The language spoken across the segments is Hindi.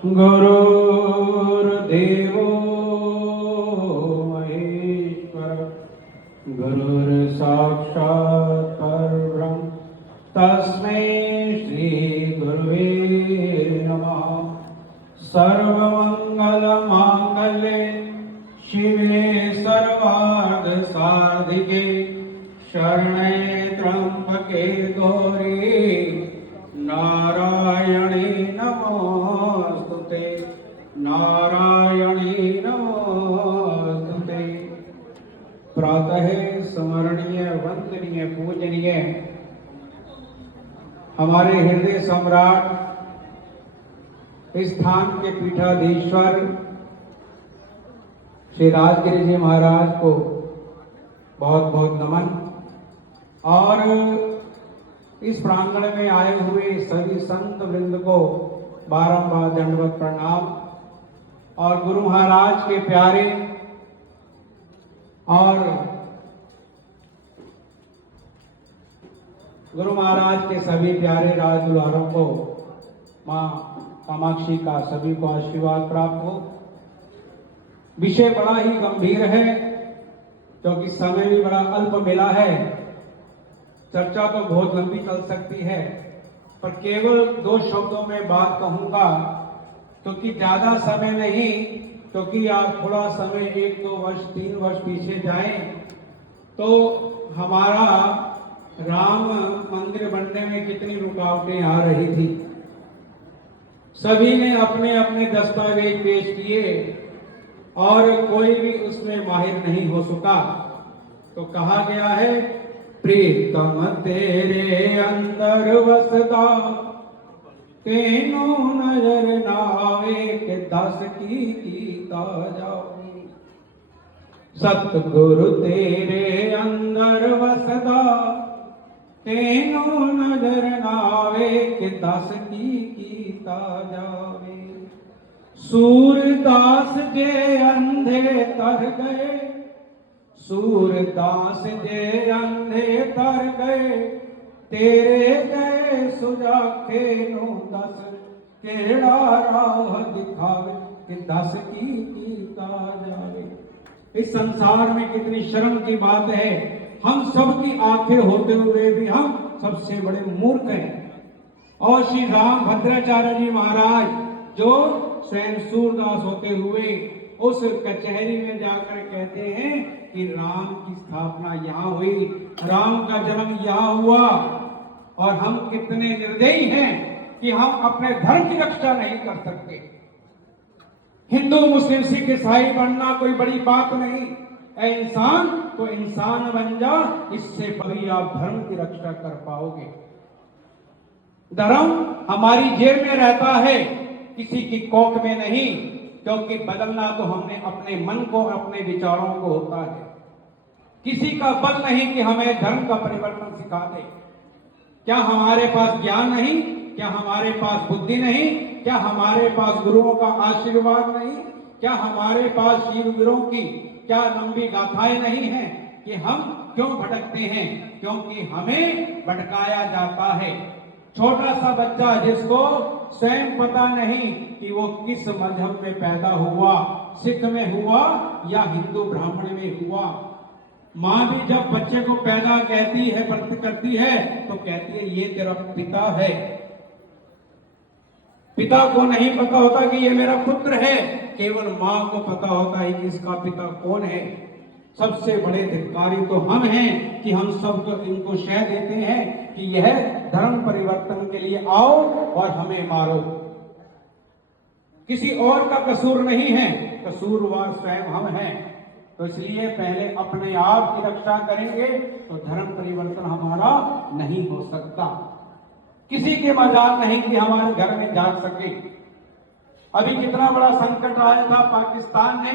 गुरुर्देवो महेश्वर गुरुर्साक्षात् परब्रह्म तस्मै श्री गुरुवे नमः। सर्वमंगलमांगल्ये शिवे सर्वार्थसाधिके शरणे त्र्यंबके गौरी नारायणी नमोस्तुते नारायणी नमोस्तुते। प्रातः स्मरणीय वंदनीय पूजनीय हमारे हृदय सम्राट इस स्थान के पीठाधीश्वर श्री राजगिरी जी महाराज को बहुत बहुत नमन और इस प्रांगण में आए हुए सभी संत वृंद को बारंबार दंडवत प्रणाम और गुरु महाराज के प्यारे और गुरु महाराज के सभी प्यारे राज दुलारों को मां कामाक्षी का सभी को आशीर्वाद प्राप्त हो। विषय बड़ा ही गंभीर है क्योंकि समय भी बड़ा अल्प मिला है। चर्चा तो बहुत लंबी चल सकती है पर केवल 2 शब्दों में बात कहूंगा क्योंकि ज्यादा समय नहीं, क्योंकि आप थोड़ा समय 1-2 वर्ष 3 वर्ष पीछे जाएं तो हमारा राम मंदिर बनने में कितनी रुकावटें आ रही थी। सभी ने अपने अपने दस्तावेज पेश किए और कोई भी उसमें माहिर नहीं हो सका। तो कहा गया है प्रीतम तेरे अंदर वसदा तेनो नजर नावे के दस कीता जावे। सतगुरु तेरे अंदर वसदा तेनो नजर नावे के दस कीता जावे। सूरदास जे अंधे तर गए सूरदास जे अंधे तर गए तेरे गए सुजाखे नो दस केड़ा राह दिखावे कि दस कीता जावे। इस संसार में कितनी शर्म की बात है, हम सबकी आंखें होते हुए भी हम सबसे बड़े मूर्ख हैं। और श्री राम भद्राचार्य जी महाराज जो स्वयं सूरदास होते हुए उस कचहरी में जाकर कहते हैं कि राम की स्थापना यहाँ हुई, राम का जन्म यहाँ हुआ। और हम कितने निर्दयी हैं कि हम अपने धर्म की रक्षा नहीं कर सकते। हिंदू मुस्लिम सिख ईसाई बनना कोई बड़ी बात नहीं, ऐ इंसान तो इंसान बन जा, इससे बड़ी आप धर्म की रक्षा कर पाओगे। धर्म हमारी जेब में रहता है, किसी की कोख में नहीं, क्योंकि बदलना तो हमने अपने मन को अपने विचारों को होता है। किसी का बल नहीं कि हमें धर्म का परिवर्तन सिखा दे। क्या हमारे पास ज्ञान नहीं? क्या हमारे पास बुद्धि नहीं? क्या हमारे पास गुरुओं का आशीर्वाद नहीं? क्या हमारे पास शिव गुरुओं की क्या लंबी गाथाएं नहीं हैं कि हम क्यों भटकते हैं? क्योंकि हमें भटकाया जाता है। छोटा सा बच्चा जिसको स्वयं पता नहीं कि वो किस मजहब में पैदा हुआ, सिख में हुआ या हिंदू ब्राह्मण में हुआ। माँ भी जब बच्चे को पैदा कहती है करती है तो कहती है ये तेरा पिता है। पिता को नहीं पता होता कि ये मेरा पुत्र है, केवल माँ को पता होता है कि इसका पिता कौन है। सबसे बड़े धिक्कारी तो हम हैं कि हम सबको इनको शह देते हैं कि यह धर्म परिवर्तन के लिए आओ और हमें मारो। किसी और का कसूर नहीं है, कसूरवार स्वयं हम हैं। तो इसलिए पहले अपने आप की रक्षा करेंगे तो धर्म परिवर्तन हमारा नहीं हो सकता। किसी के मजाल नहीं कि हमारे घर में जाग सके। अभी कितना बड़ा संकट आया था, पाकिस्तान ने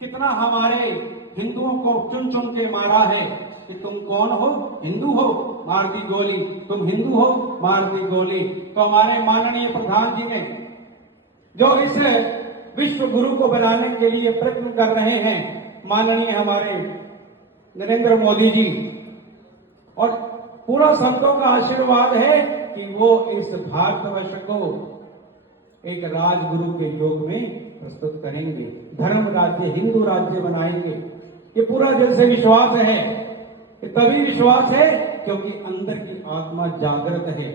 कितना हमारे हिंदुओं को चुन चुन के मारा है कि तुम कौन हो? हिंदू हो, मार दी गोली। तुम हिंदू हो, मार दी गोली। तो हमारे माननीय प्रधान जी ने जो इस विश्व गुरु को बनाने के लिए प्रयत्न कर रहे हैं, माननीय हमारे नरेंद्र मोदी जी, और पूरा संतों का आशीर्वाद है कि वो इस भारतवर्ष को एक राजगुरु के योग में प्रस्तुत करेंगे, धर्म राज्य हिंदू राज्य बनाएंगे। ये पूरा दिल से विश्वास है, ये तभी विश्वास है क्योंकि अंदर की आत्मा जागृत है।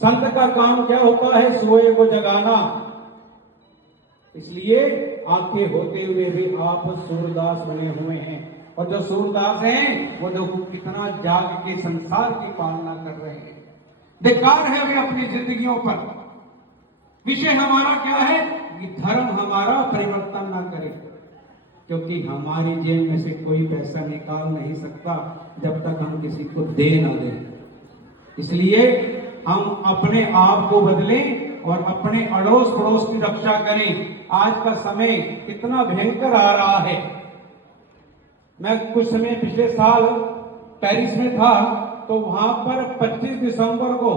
संत का काम क्या होता है? सोए को जगाना। इसलिए आंखें होते हुए भी आप सूरदास बने हुए हैं, और जो सूरदास हैं वो देखो कितना जाग के संसार की पालना कर रहे हैं। धिक्कार है हमें अपनी जिंदगियों पर। विषय हमारा क्या है कि धर्म हमारा परिवर्तन ना करे, क्योंकि हमारी जेब में से कोई पैसा निकाल नहीं सकता जब तक हम किसी को दे ना दें। इसलिए हम अपने आप को बदलें और अपने अड़ोस पड़ोस की रक्षा करें। आज का समय कितना भयंकर आ रहा है। मैं कुछ समय पिछले साल पेरिस में था, तो वहां पर 25 दिसंबर को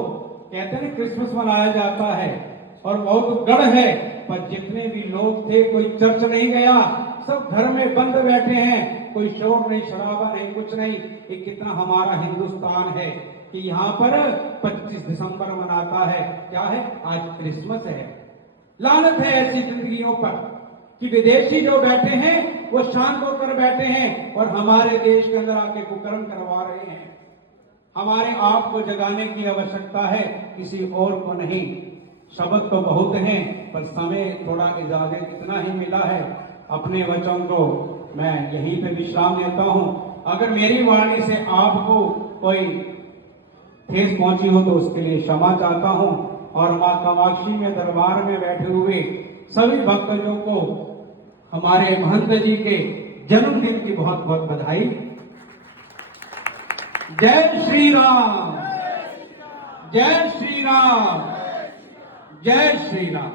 कहते हैं क्रिसमस मनाया जाता है, और बहुत गढ़ है, पर जितने भी लोग थे कोई चर्च नहीं गया, सब घर में बंद बैठे हैं, कोई शोर नहीं, शराबा नहीं, कुछ नहीं। ये कितना हमारा हिंदुस्तान है कि यहाँ पर 25 दिसंबर मनाता है। क्या है? आज क्रिसमस है। लानत है ऐसी जिंदगियों पर कि विदेशी जो बैठे हैं वो शांत होकर बैठे हैं और हमारे देश के अंदर आके कुकर्म करवा रहे हैं। हमारे आप को जगाने की आवश्यकता है, किसी और को नहीं। शब्द तो बहुत हैं, पर समय थोड़ा इजाजत इतना ही मिला है। अपने वचन को मैं यहीं पे विश्राम देता हूं। अगर मेरी वाणी से आपको कोई ठेस पहुंची हो तो उसके लिए क्षमा चाहता हूं, और मां कामाक्षी में दरबार में बैठे हुए सभी भक्तजनों को हमारे महंत जी के जन्मदिन की बहुत बहुत बधाई। जय श्री राम, जय श्री राम, जय श्री राम।